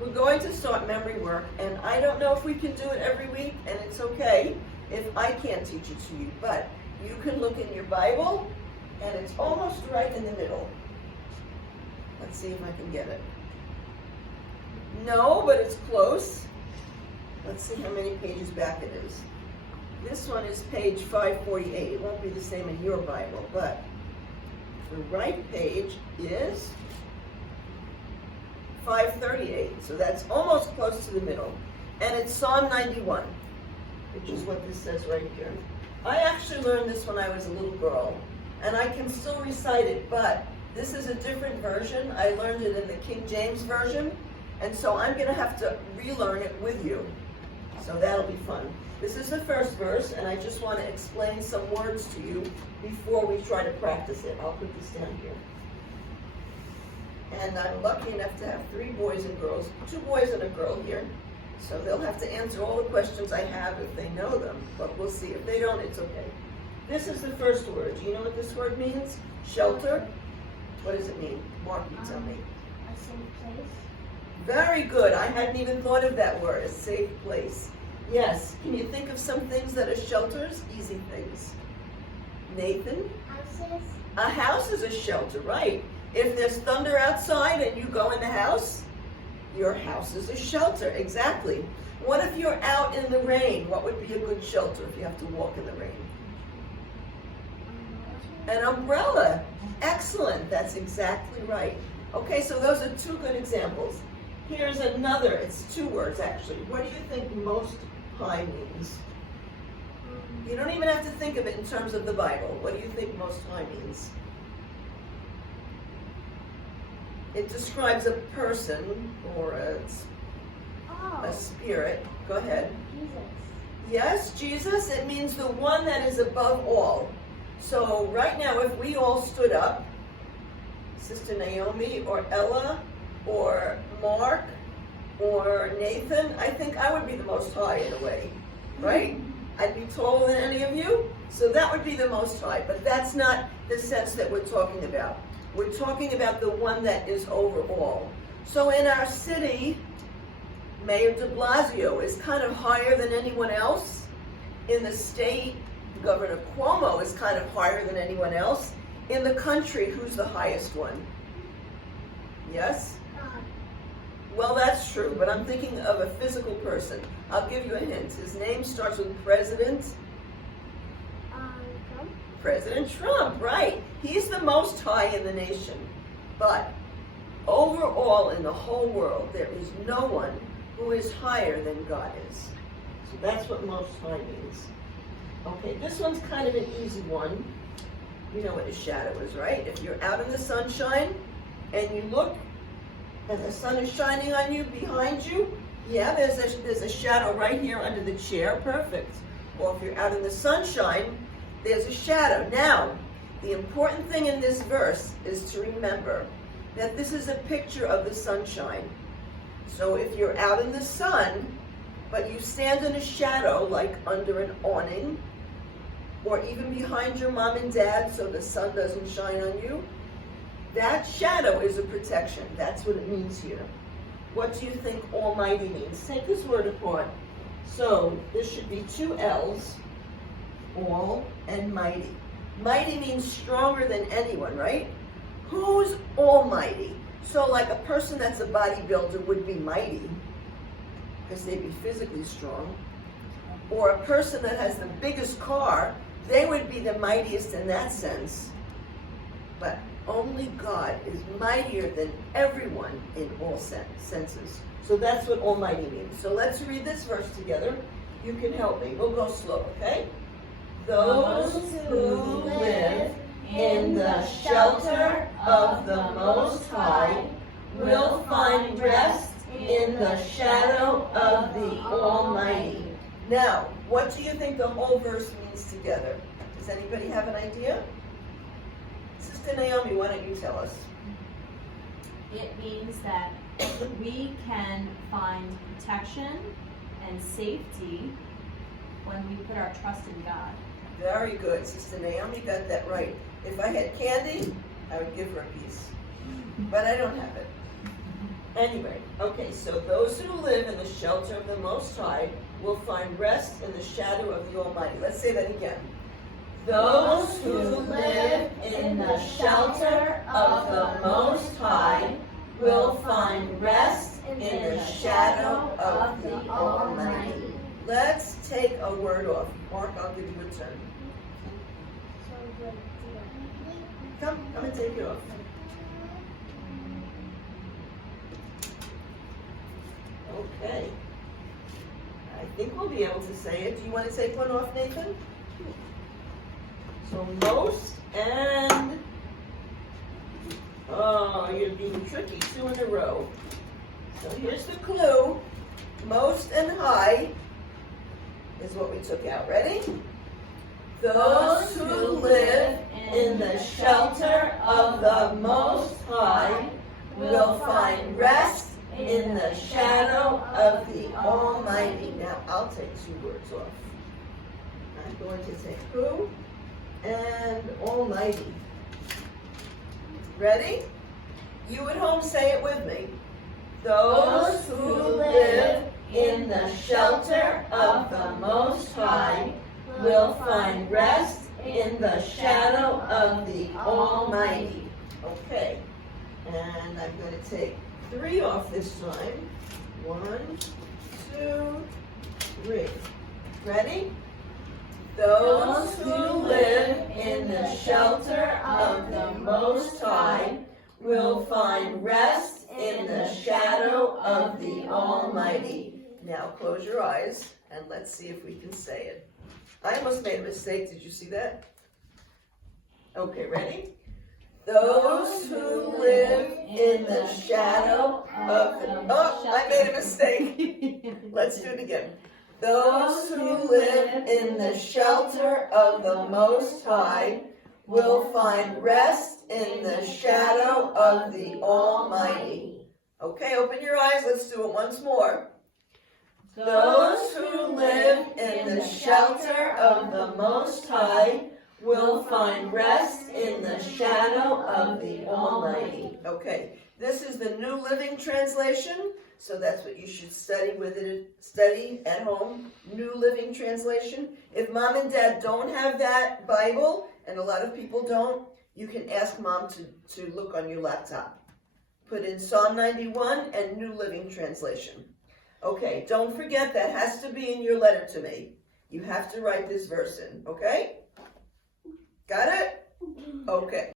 we're going to start memory work, and I don't know if we can do it every week, and it's okay if I can't teach it to you, but you can look in your Bible, and it's almost right in the middle. Let's see if I can get it. No, but it's close. Let's see how many pages back it is. This one is page 548. It won't be the same in your Bible, but the right page is 538. So that's almost close to the middle. And it's Psalm 91, which is what this says right here. I actually learned this when I was a little girl, and I can still recite it, but this is a different version. I learned it in the King James Version, and so I'm going to have to relearn it with you. So that'll be fun. This is the first verse, and I just want to explain some words to you before we try to practice it. I'll put this down here. And I'm lucky enough to have 3 boys and girls, 2 boys and a girl here. So they'll have to answer all the questions I have if they know them, but we'll see. If they don't, it's okay. This is the first word. Do you know what this word means? Shelter. What does it mean? Mark, you tell me. A safe place. Very good. I hadn't even thought of that word, a safe place. Yes. Can you think of some things that are shelters? Easy things. Nathan? Houses. A house is a shelter, right? If there's thunder outside and you go in the house, your house is a shelter, exactly. What if you're out in the rain? What would be a good shelter if you have to walk in the rain? An umbrella. Excellent, that's exactly right. Okay, so those are 2 good examples. Here's another, it's 2 words actually. What do you think most high means? You don't even have to think of it in terms of the Bible. What do you think most high means? It describes a person or a spirit. Go ahead. Jesus. Yes, Jesus. It means the one that is above all. So right now, if we all stood up, Sister Naomi or Ella or Mark or Nathan, I think I would be the most high in a way, right? I'd be taller than any of you, so that would be the most high. But that's not the sense that we're talking about. We're talking about the one that is over all. So in our city, Mayor de Blasio is kind of higher than anyone else. In the state, Governor Cuomo is kind of higher than anyone else. In the country, who's the highest one? Yes? Well, that's true, but I'm thinking of a physical person. I'll give you a hint. His name starts with President. Trump. President Trump, right. He's the most high in the nation. But overall in the whole world, there is no one who is higher than God is. So that's what most high means. Okay, this one's kind of an easy one. You know what a shadow is, right? If you're out in the sunshine and you look and the sun is shining on you behind you, yeah, there's a shadow right here under the chair. Perfect. Or if you're out in the sunshine, there's a shadow. Now, the important thing in this verse is to remember that this is a picture of the sunshine. So if you're out in the sun, but you stand in a shadow, like under an awning, or even behind your mom and dad so the sun doesn't shine on you, that shadow is a protection. That's what it means here. What do you think Almighty means? Take this word apart. So this should be 2 L's, all and mighty. Mighty means stronger than anyone, right? Who's almighty? So like a person that's a bodybuilder would be mighty because they'd be physically strong. Or a person that has the biggest car, they would be the mightiest in that sense. But only God is mightier than everyone in all senses. So that's what almighty means. So let's read this verse together. You can help me. We'll go slow, okay? Those who live in the shelter of the Most High will find rest in the shadow of the Almighty. Now, what do you think the whole verse means together? Does anybody have an idea? Sister Naomi, why don't you tell us? It means that we can find protection and safety when we put our trust in God. Very good. Sister Naomi got that right. If I had candy, I would give her a piece. But I don't have it. Anyway, okay, so those who live in the shelter of the Most High will find rest in the shadow of the Almighty. Let's say that again. Those who live in the shelter of the Most High will find rest in the shadow of the Almighty. Let's take a word off. Mark, I'll give you a turn. Come and take it off. Okay. I think we'll be able to say it. Do you want to take one off, Nathan? So most and, oh, you're being tricky, 2 in a row. So here's the clue. Most and high is what we took out. Ready? Those who live in the shelter of the Most High will find rest in the shadow of the Almighty. Now, I'll take 2 words off. I'm going to take who and Almighty. Ready? You at home say it with me. Those who live in the shelter of the Most High will find rest in the shadow of the Almighty. Okay, and I'm going to take 3 off this time. 1, 2, 3. Ready? Those who live in the shelter of the Most High will find rest in the shadow of the Almighty. Now close your eyes and let's see if we can say it. I almost made a mistake. Did you see that? Okay, ready? Those who live in the shadow of the... Oh, I made a mistake. Let's do it again. Those who live in the shelter of the Most High will find rest in the shadow of the Almighty. Okay, open your eyes. Let's do it once more. Those who live in the shelter of the Most High will find rest in the shadow of the Almighty. Okay, this is the New Living Translation, so that's what you should study with it. Study at home, New Living Translation. If mom and dad don't have that Bible, and a lot of people don't, you can ask mom to look on your laptop. Put in Psalm 91 and New Living Translation. Okay, don't forget that has to be in your letter to me. You have to write this verse in, okay? Got it? Okay.